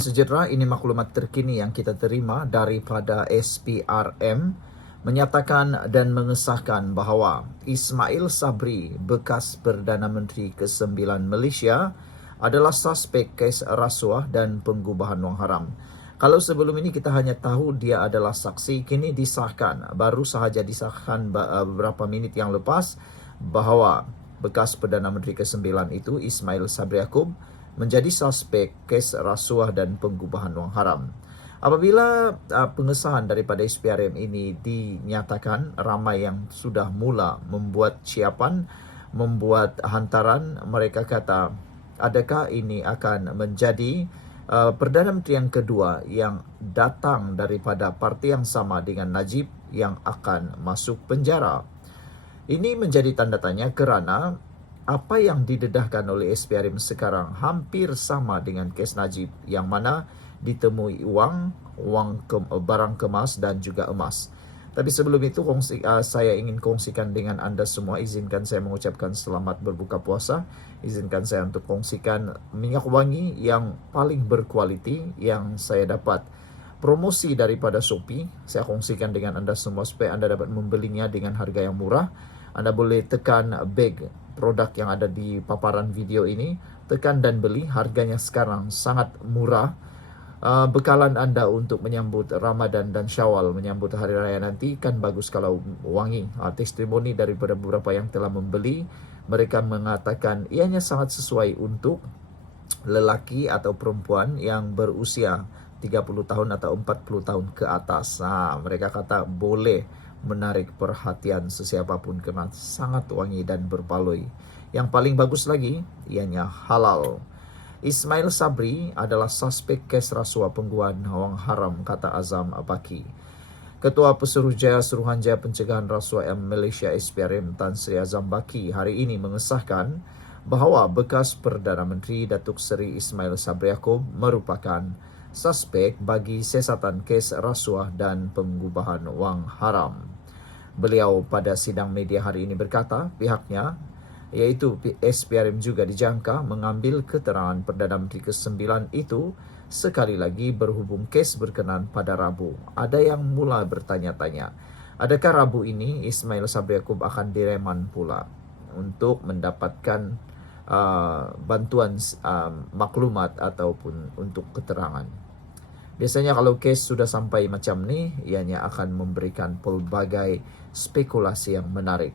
Sejahtera, ini maklumat terkini yang kita terima daripada SPRM menyatakan dan mengesahkan bahawa Ismail Sabri, bekas Perdana Menteri ke-9 Malaysia, adalah suspek kes rasuah dan pengubahan wang haram. Kalau sebelum ini kita hanya tahu dia adalah saksi, kini disahkan, baru sahaja disahkan beberapa minit yang lepas, bahawa bekas Perdana Menteri ke-9 itu, Ismail Sabri Yaakob, menjadi suspek kes rasuah dan pengubahan wang haram. Apabila pengesahan daripada SPRM ini dinyatakan, ramai yang sudah mula membuat siapan, membuat hantaran. Mereka kata, adakah ini akan menjadi Perdana Menteri yang kedua yang datang daripada parti yang sama dengan Najib yang akan masuk penjara? Ini menjadi tanda tanya kerana apa yang didedahkan oleh SPRM sekarang hampir sama dengan kes Najib, yang mana ditemui barang kemas dan juga emas. Tapi sebelum itu saya ingin kongsikan dengan anda semua. Izinkan saya mengucapkan selamat berbuka puasa. Izinkan saya untuk kongsikan minyak wangi yang paling berkualiti yang saya dapat promosi daripada Shopee. Saya kongsikan dengan anda semua supaya anda dapat membelinya dengan harga yang murah. Anda boleh tekan bag produk yang ada di paparan video ini, tekan dan beli. Harganya sekarang sangat murah. Bekalan anda untuk menyambut Ramadan dan Syawal, menyambut hari raya nanti, kan bagus kalau wangi. Testimoni daripada beberapa yang telah membeli, mereka mengatakan ianya sangat sesuai untuk lelaki atau perempuan yang berusia 30 tahun atau 40 tahun ke atas. Mereka kata boleh menarik perhatian sesiapapun kerana sangat wangi dan berbaloi. Yang paling bagus lagi, ianya halal. Ismail Sabri adalah suspek kes rasuah pengubahan wang haram, kata Azam Baki. Ketua Pesuruhjaya Suruhanjaya Pencegahan Rasuah Malaysia SPRM Tan Sri Azam Baki hari ini mengesahkan bahawa bekas Perdana Menteri Datuk Seri Ismail Sabri Yaakob merupakan suspek bagi siasatan kes rasuah dan pengubahan wang haram. Beliau pada sidang media hari ini berkata pihaknya, iaitu SPRM, juga dijangka mengambil keterangan Perdana Menteri ke-9 itu sekali lagi berhubung kes berkenaan pada Rabu. Ada yang mula bertanya-tanya, adakah Rabu ini Ismail Sabri Yaakob akan direman pula untuk mendapatkan bantuan maklumat ataupun untuk keterangan. Biasanya kalau kes sudah sampai macam ni, ianya akan memberikan pelbagai spekulasi yang menarik.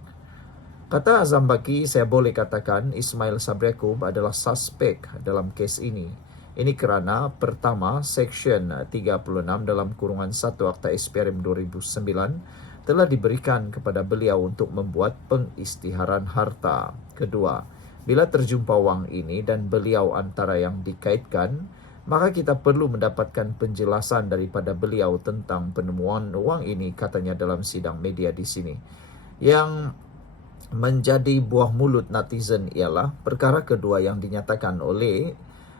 Kata Azam Baki, saya boleh katakan Ismail Sabri Yaakob adalah suspek dalam kes ini. Ini kerana pertama, Seksyen 36 dalam kurungan 1 Akta SPRM 2009 telah diberikan kepada beliau untuk membuat pengisytiharan harta. Kedua, bila terjumpa wang ini dan beliau antara yang dikaitkan, maka kita perlu mendapatkan penjelasan daripada beliau tentang penemuan wang ini, katanya dalam sidang media di sini. Yang menjadi buah mulut netizen ialah perkara kedua yang dinyatakan oleh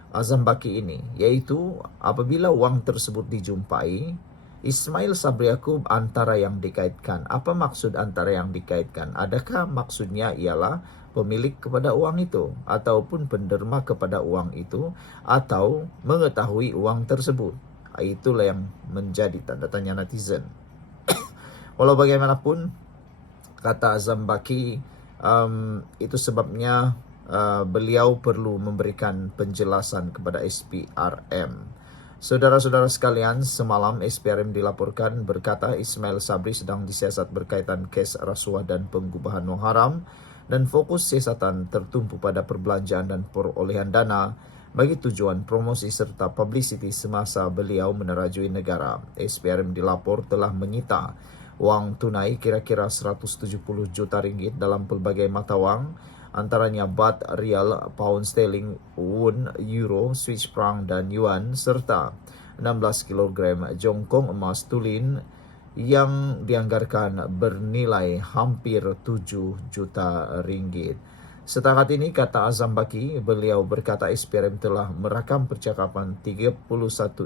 Azam Baki ini, iaitu apabila wang tersebut dijumpai, Ismail Sabri Yaakob antara yang dikaitkan. Apa maksud antara yang dikaitkan? Adakah maksudnya ialah pemilik kepada uang itu, ataupun penderma kepada uang itu, atau mengetahui uang tersebut? Itulah yang menjadi tanda tanya netizen. Walau bagaimanapun, kata Azam Baki, itu sebabnya beliau perlu memberikan penjelasan kepada SPRM. Saudara-saudara sekalian, semalam SPRM dilaporkan berkata Ismail Sabri sedang disiasat berkaitan kes rasuah dan pengubahan wang haram, dan fokus siasatan tertumpu pada perbelanjaan dan perolehan dana bagi tujuan promosi serta publicity semasa beliau menerajui negara. SPRM dilapor telah menyita wang tunai kira-kira 170 juta ringgit dalam pelbagai mata wang, antaranya baht, rial, pound sterling, won, euro, Swiss franc dan yuan, serta 16 kg jongkong emas tulin yang dianggarkan bernilai hampir 7 juta ringgit. Setakat ini, kata Azam Baki, beliau berkata SPRM telah merakam percakapan 31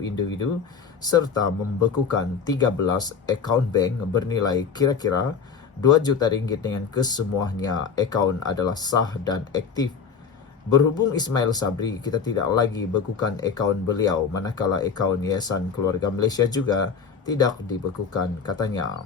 individu serta membekukan 13 akaun bank bernilai kira-kira 2 juta ringgit dengan kesemuanya akaun adalah sah dan aktif. Berhubung Ismail Sabri, kita tidak lagi bekukan akaun beliau, manakala akaun Yayasan Keluarga Malaysia juga tidak dibekukan, katanya.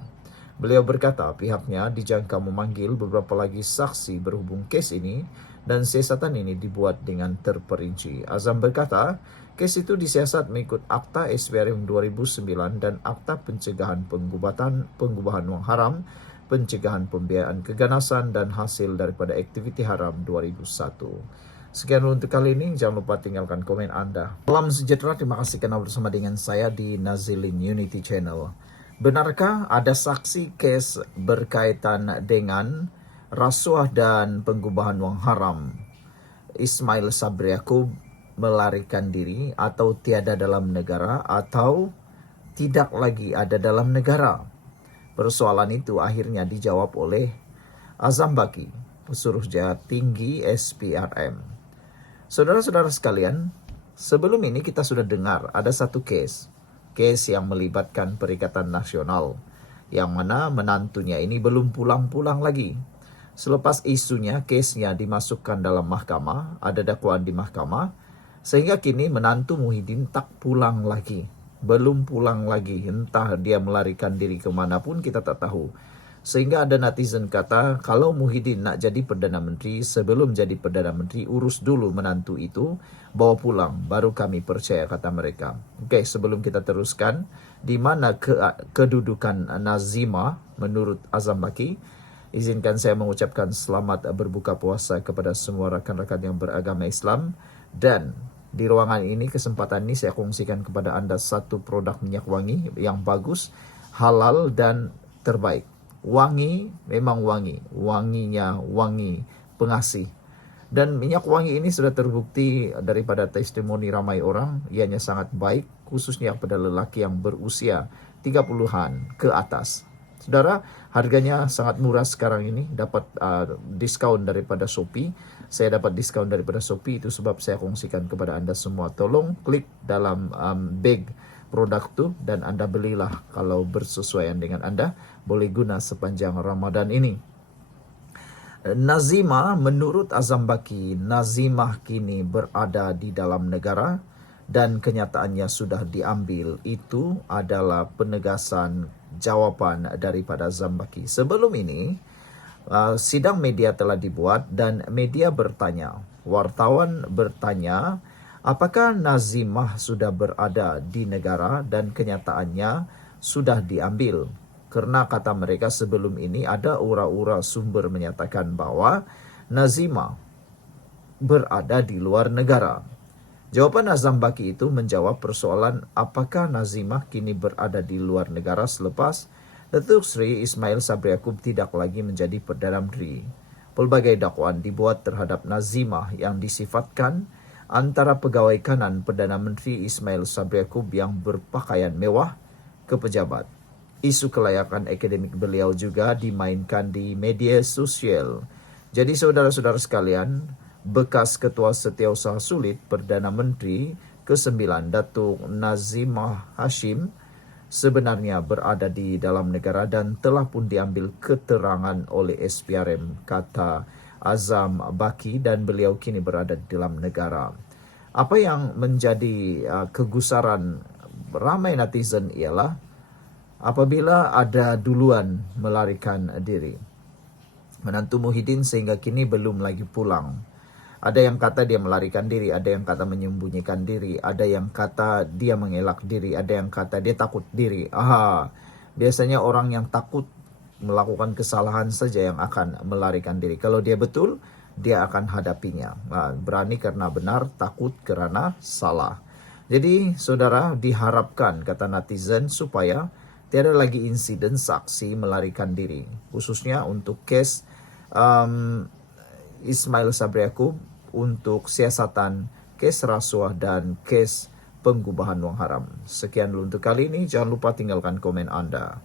Beliau berkata pihaknya dijangka memanggil beberapa lagi saksi berhubung kes ini dan siasatan ini dibuat dengan terperinci. Azam berkata, kes itu disiasat mengikut Akta SPRM 2009 dan Akta Pencegahan Pengubahan Wang Haram, Pencegahan Pembiayaan Keganasan dan Hasil daripada Aktiviti Haram 2001. Sekian untuk kali ini, jangan lupa tinggalkan komen Anda. Salam sejahtera, terima kasih kerana bersama dengan saya di Nazilin Unity Channel. Benarkah ada saksi kes berkaitan dengan rasuah dan pengubahan wang haram Ismail Sabri Yaakob melarikan diri atau tiada dalam negara atau tidak lagi ada dalam negara? Persoalan itu akhirnya dijawab oleh Azam Baki, Pesuruhjaya Tinggi SPRM. Saudara-saudara sekalian, sebelum ini kita sudah dengar ada satu kes yang melibatkan Perikatan Nasional, yang mana menantunya ini belum pulang-pulang lagi. Selepas isunya, kesnya dimasukkan dalam mahkamah, ada dakwaan di mahkamah, sehingga kini menantu Muhyiddin tak pulang lagi. Belum pulang lagi, entah dia melarikan diri kemanapun kita tak tahu. Sehingga ada netizen kata, kalau Muhyiddin nak jadi Perdana Menteri, sebelum jadi Perdana Menteri, urus dulu menantu itu, bawa pulang, baru kami percaya, kata mereka. Okey, sebelum kita teruskan, di mana kedudukan Nazimah menurut Azam Baki, izinkan saya mengucapkan selamat berbuka puasa kepada semua rakan-rakan yang beragama Islam. Dan di ruangan ini, kesempatan ini saya kongsikan kepada anda satu produk minyak wangi yang bagus, halal dan terbaik. Wangi, memang wangi. Wanginya wangi pengasih. Dan minyak wangi ini sudah terbukti daripada testimoni ramai orang. Ianya sangat baik, khususnya pada lelaki yang berusia 30-an ke atas. Saudara, harganya sangat murah sekarang ini. Dapat diskaun daripada Shopee. Saya dapat diskaun daripada Shopee, itu sebab saya kongsikan kepada anda semua. Tolong klik dalam bag produk tu dan anda belilah kalau bersesuaian dengan anda, boleh guna sepanjang Ramadan ini. Nazimah, menurut Azam Baki, Nazimah kini berada di dalam negara dan kenyataannya sudah diambil. Itu adalah penegasan jawapan daripada Azam Baki. Sebelum ini, sidang media telah dibuat dan media bertanya, wartawan bertanya, apakah Nazimah sudah berada di negara dan kenyataannya sudah diambil? Kerana kata mereka sebelum ini ada ura-ura sumber menyatakan bahawa Nazimah berada di luar negara. Jawapan Azam Baki itu menjawab persoalan apakah Nazimah kini berada di luar negara selepas Datuk Seri Ismail Sabri Yaakob tidak lagi menjadi Perdana Menteri. Pelbagai dakwaan dibuat terhadap Nazimah yang disifatkan antara pegawai kanan Perdana Menteri Ismail Sabri Yaakob yang berpakaian mewah ke pejabat. Isu kelayakan akademik beliau juga dimainkan di media sosial. Jadi saudara-saudara sekalian, bekas Ketua Setiausaha Sulit Perdana Menteri ke-9 Datuk Nazimah Hashim sebenarnya berada di dalam negara dan telah pun diambil keterangan oleh SPRM, kata Azam Baki, dan beliau kini berada di dalam negara. Apa yang menjadi kegusaran ramai netizen ialah apabila ada duluan melarikan diri menantu Muhyiddin sehingga kini belum lagi pulang. Ada yang kata dia melarikan diri, ada yang kata menyembunyikan diri, ada yang kata dia mengelak diri, ada yang kata dia takut diri. Biasanya orang yang takut melakukan kesalahan saja yang akan melarikan diri. Kalau dia betul, dia akan hadapinya. Berani kerana benar, takut kerana salah. Jadi, saudara, diharapkan, kata netizen, supaya tiada lagi insiden saksi melarikan diri. Khususnya untuk kes Ismail Sabri Yaakob, untuk siasatan kes rasuah dan kes pengubahan wang haram. Sekian dulu untuk kali ini. Jangan lupa tinggalkan komen anda.